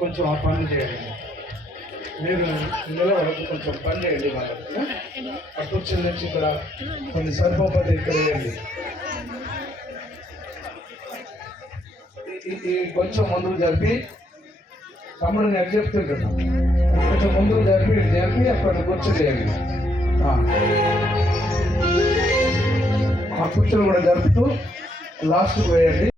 కొంచెం ఆ పని చేయండి. మీరు ఇందులో వరకు కొంచెం పని చేయండి వాళ్ళకి అటు నుంచి నుంచి ఇక్కడ కొన్ని సరిపోతే ఇక్కడ వేయండి కొంచెం ముందుకు జరిపి తమ్ముడు నేను చెప్తుంటున్నా కొంచెం ముందుకు జరిపి జరిపి అక్కడ కూర్చోలేయండి ఆ. ఆ కుర్చీలు కూడా జరుపుతూ లాస్ట్కి వేయండి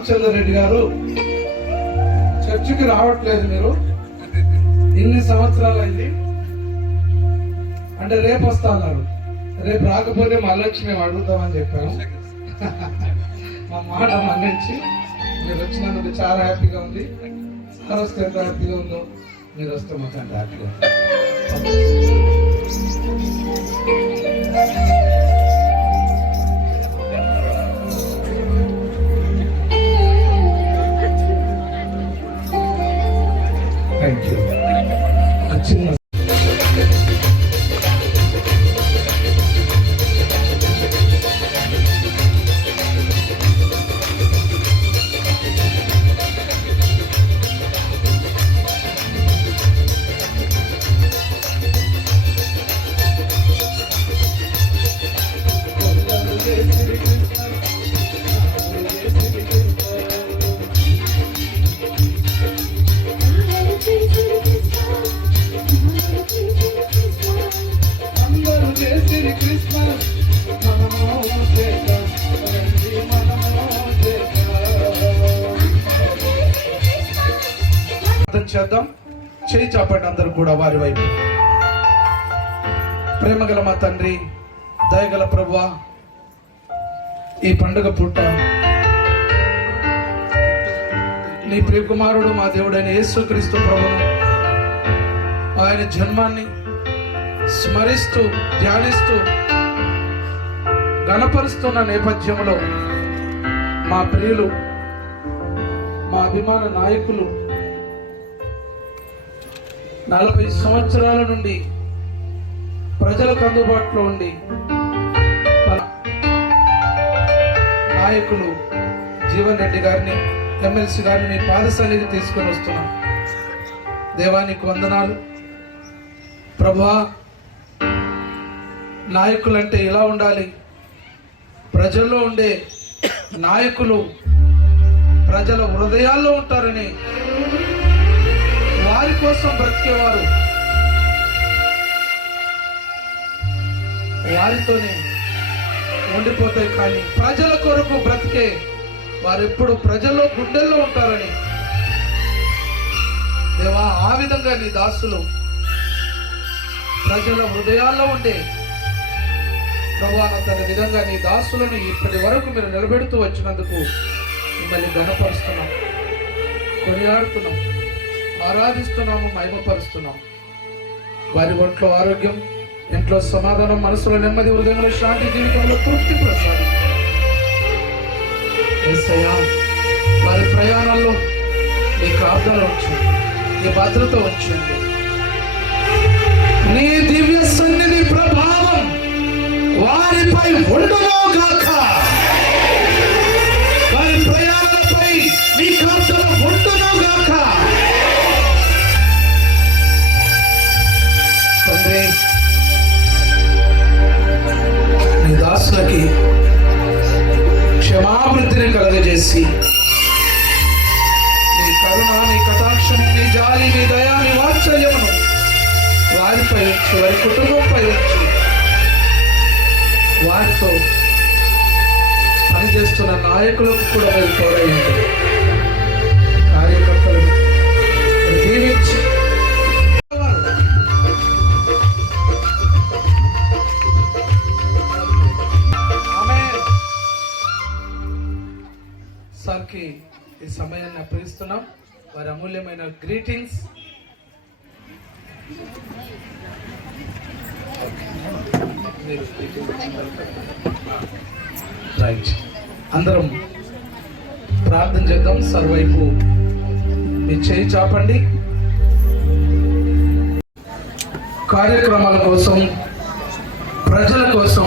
రామచంద్ర రెడ్డి గారు చర్చికి రావట్లేదు మీరు. ఇన్ని సంవత్సరాలు అయింది అంటే రేపు వస్తా అన్నారు. రేపు రాకపోతే మళ్ళీ వచ్చి మేము అడుగుతామని చెప్పాము. మా మాట మన్నించి మీరు వచ్చినందుకు చాలా హ్యాపీగా ఉంది. సార్ వస్తే ఎంత హ్యాపీగా ఉందో మీరు వస్తే మాకు అంత హ్యాపీగా కూడా వారి వైపు. ప్రేమగల మా తండ్రి దయగల ప్రభు ఈ పండుగ పుట్ట నీ ప్రియకుమారుడు మా దేవుడైన యేసుక్రీస్తు ప్రభు ఆయన జన్మాన్ని స్మరిస్తూ ధ్యానిస్తూ గణపరుస్తున్న నేపథ్యంలో మా ప్రియులు మా అభిమాన నాయకులు నలభై సంవత్సరాల నుండి ప్రజలకు అందుబాటులో ఉండి నాయకులు జీవన్ రెడ్డి గారిని ఎమ్మెల్సీ గారిని మీ పాదశాలికి తీసుకొని వస్తున్నాం. దేవానికి వందనాలు. ప్రభా నాయకులంటే ఇలా ఉండాలి? ప్రజల్లో ఉండే నాయకులు ప్రజల హృదయాల్లో ఉంటారని వారి కోసం బ్రతికేవారు. వారితోనే ఉండిపోతాయి కానీ ప్రజల కొరకు బ్రతికే వారు ఎప్పుడు ప్రజల్లో గుండెల్లో ఉంటారని. దేవా ఆ విధంగా నీ దాసులు ప్రజల హృదయాల్లో ఉండే ప్రభా తన విధంగా నీ దాసులను ఇప్పటి వరకు మీరు నిలబెడుతూ వచ్చినందుకు మిమ్మల్ని గణపరుస్తున్నాం కొనియాడుతున్నాం. ఆరాధిస్తున్నాము మహిమపరుస్తున్నాం వారి ఒంట్లో ఆరోగ్యం ఇంట్లో సమాధానం మనసులో నెమ్మది హృదయంలో శాంతి జీవితంలో తృప్తి ప్రసాదం. వారి ప్రయాణాల్లో నీ ప్రార్థన వచ్చింది నీ భద్రత వచ్చింది నీ వారిపై వారి కుటుంబం ఉంచి వారితో పనిచేస్తున్న నాయకులకు కూడా మీరు తోడైంది కార్యకర్తలను దీవించి. సార్కి ఈ సమయాన్ని అప్పగిస్తున్నాం. వారి అమూల్యమైన గ్రీటింగ్స్. రైట్ అందరం ప్రార్థన చేద్దాం. సర్వైపు మీ చేయి చాపండి. కార్యక్రమాల కోసం ప్రజల కోసం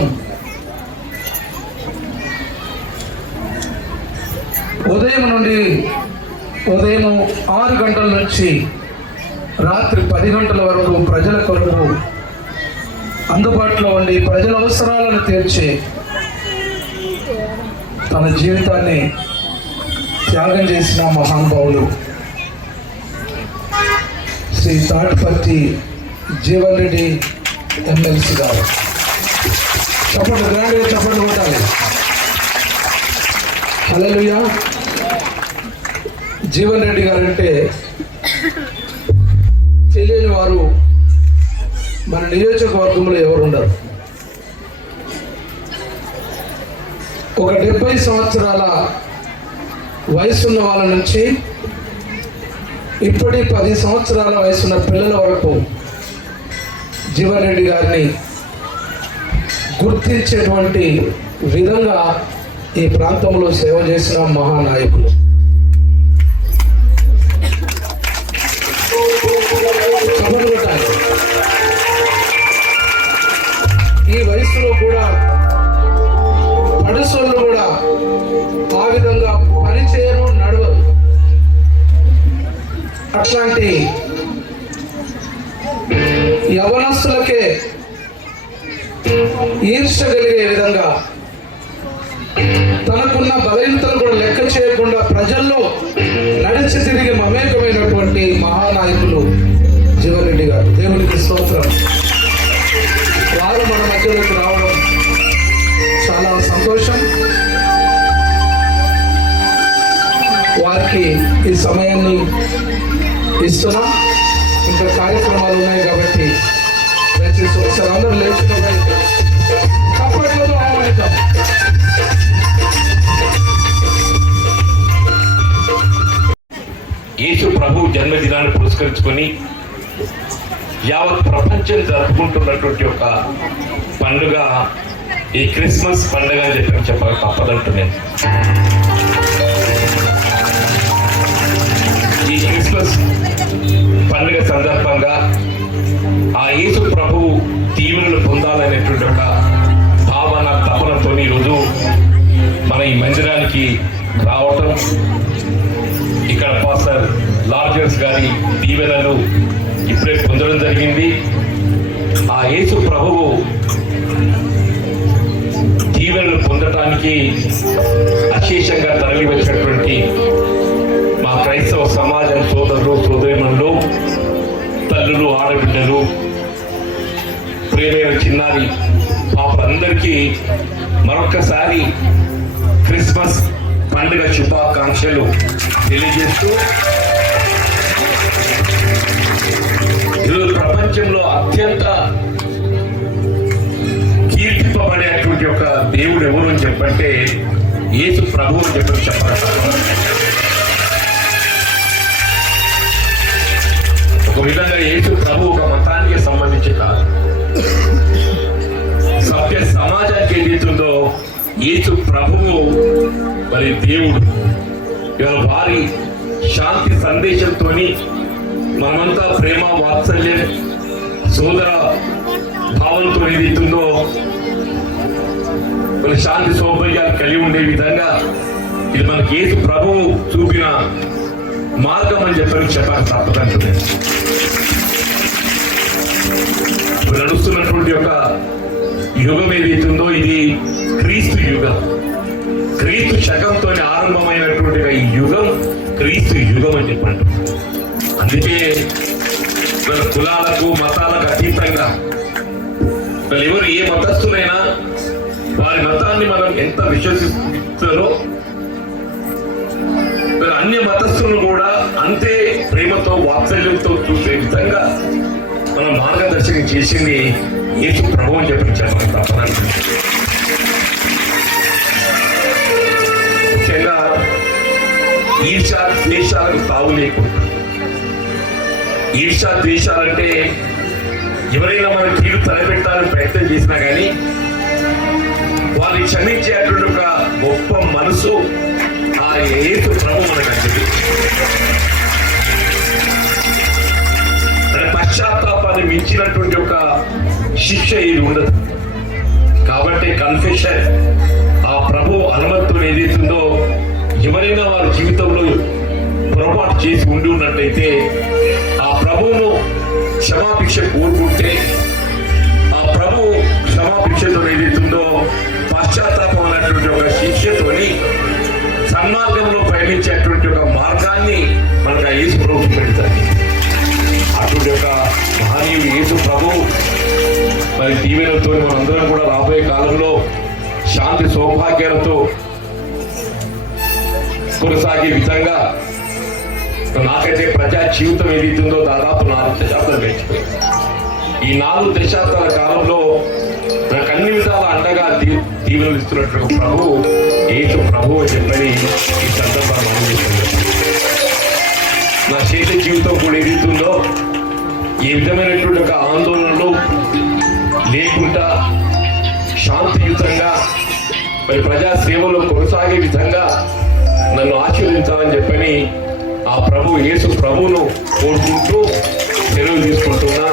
ఉదయం నుండి ఉదయం ఆరు గంటల నుంచి రాత్రి పది గంటల వరకు ప్రజల కొరకు అందుబాటులో ఉండి ప్రజల అవసరాలను తీర్చి తన జీవితాన్ని త్యాగం చేసిన మహానుభావులు. శ్రీ తాటిపర్తి జీవన్ రెడ్డి ఎమ్మెల్సీ గారు. చప్పట్లు గ్రాండ్గా చప్పట్లు కొట్టాలి. హలో జీవన్ రెడ్డి గారు అంటే తెలియని వారు మన నియోజకవర్గంలో ఎవరు ఉండరు ఒక డెబ్బై సంవత్సరాల వయసున్న వాళ్ళ నుంచి ఇప్పటి పది సంవత్సరాల వయసున్న పిల్లల వరకు జీవన్ రెడ్డి గారిని గుర్తించేటువంటి విధంగా ఈ ప్రాంతంలో సేవ చేసిన మహానాయకులు. ఆ విధంగా పనిచేయను నడవదు. అట్లాంటి యవనస్తులకే ఈర్చగలిగే విధంగా తనకున్న బలహీనతలు కూడా లెక్క చేయకుండా ప్రజల్లో నడిచి తిరిగి మమేకమైనటువంటి మహానాయకులు జీవరెడ్డి గారు. దేవునికి స్తోత్రం. వారు మన మధ్యలోకి రావడం వారికి ఈ సమయాన్ని ఇస్తున్నాం. ఇంకా కార్యక్రమాలు ఉన్నాయి కాబట్టి దయచేసి ఒకసారి అందరూ లేచిన ఆహ్వానిద్దాం యేసు ప్రభు జన్మదినాన్ని పురస్కరించుకొని యావత్ ప్రపంచం జరుపుకుంటున్నటువంటి ఒక పండుగ ఈ క్రిస్మస్ పండుగ అని చెప్పి చెప్పక తప్పదంటున్నాను. క్రిస్మస్ పండుగ సందర్భంగా ఆ యేసు ప్రభువు దీవెనలు పొందాలనేటువంటి ఒక భావన తపనతో ఈరోజు మన ఈ మందిరానికి రావటం. ఇక్కడ పాస్టర్ లార్జర్స్ గారి దీవెనలు ఇప్పుడే పొందడం జరిగింది. ఆ యేసు ప్రభువు దీవెనలు పొందటానికి అశేషంగా తరలి వచ్చినటువంటి చిన్నారి పాపలందరికీ మరొకసారి క్రిస్మస్ పండుగ శుభాకాంక్షలు తెలియజేస్తూ ఈరోజు ప్రపంచంలో అత్యంత కీర్తింపబడేటువంటి ఒక దేవుడు ఎవరు అని చెప్పంటే యేసు ప్రభు అని చెప్పి చెప్పగలుగుతారు ఒక విధంగా యేసు ప్రభు ఒక మతానికి సంబంధించి కాదు. యేసు ప్రభువు మరి దేవుడు. ఇవాళ వారి శాంతి సందేశంతో మనమంతా ప్రేమ వాత్సల్యం సోదర భావంతో ఏదైతుందో మన శాంతి సౌభాగ్యాలు కలిగి ఉండే విధంగా ఇది మనకి ఏసు ప్రభువు చూపిన మార్గం అని చెప్పని చెప్పాలి తప్పదంటే నడుస్తున్నటువంటి ఒక యుగం ఏది? క్రీస్తు చెప్పాడు అందుకే మన కులాలకు మతాలకు అతీతంగా వాళ్ళు ఎవరు ఏ మతస్థులైనా వారి మతాన్ని మనం ఎంత విశ్వసిస్తారో అన్ని మతస్థులను కూడా అంతే ప్రేమతో వాత్సల్యంతో చూసే విధంగా మనం మార్గదర్శనం చేసింది యేసు ప్రభు అని చెప్పి చెప్పడం తప్పదండి ఈర్షా ద్వేషాలకు తావు లేకుండా ఈర్షా ద్వేషాలంటే ఎవరైనా మన కీడు తలపెట్టాలని ప్రయత్నం చేసినా కానీ వాళ్ళని క్షమించేటువంటి ఒక గొప్ప మనసు ఆ యేసు ప్రభు మనకు అందింది అంటే పశ్చాత్తాపాన్ని మించినటువంటి ఒక శిక్ష ఇది ఉండదు. కాబట్టి కన్ఫెషన్ ఆ ప్రభు అనుమతులు ఏదైతుందో ఎవరైనా వారి జీవితంలో పొరపాటు చేసి ఉండి ఉన్నట్టయితే ఆ ప్రభువును క్షమాభిక్ష కోరుకుంటే ఆ ప్రభు క్షమాభిక్షతో ఏదైతుందో పశ్చాత్తాపం అనేటువంటి ఒక శిక్షతోని సన్మార్గంలో పయనించేటువంటి ఒక మార్గాన్ని మనకు ఆ యేసు ప్రభు పెడతారు అటువంటి ఒక మహనీయుడు యేసు ప్రభు. మరి దీవెనతో మనందరం కూడా రాబోయే కాలంలో శాంతి సౌభాగ్యాలతో కొనసాగే విధంగా నాకైతే ప్రజా జీవితం ఏదైతుందో దాదాపు నాలుగు దశాబ్దాలు గడిచిపోయింది. ఈ నాలుగు దశాబ్దాల కాలంలో నాకు అన్ని విధాల అండగా దీవెనలు ఇస్తున్నట్టు ప్రభు ఏసు ప్రభు అని చెప్పని ఈ సందర్భాన్ని నా చేత జీవితం కూడా ఏదైతుందో ఏ విధమైనటువంటి ఒక ఆందోళనలు లేకుండా శాంతియుతంగా మరి ప్రజా సేవలో కొనసాగే విధంగా నన్ను ఆశీర్వదించాలని చెప్పని ఆ ప్రభు యేసు ప్రభును కోరుకుంటూ సెలవు తీసుకుంటున్నా.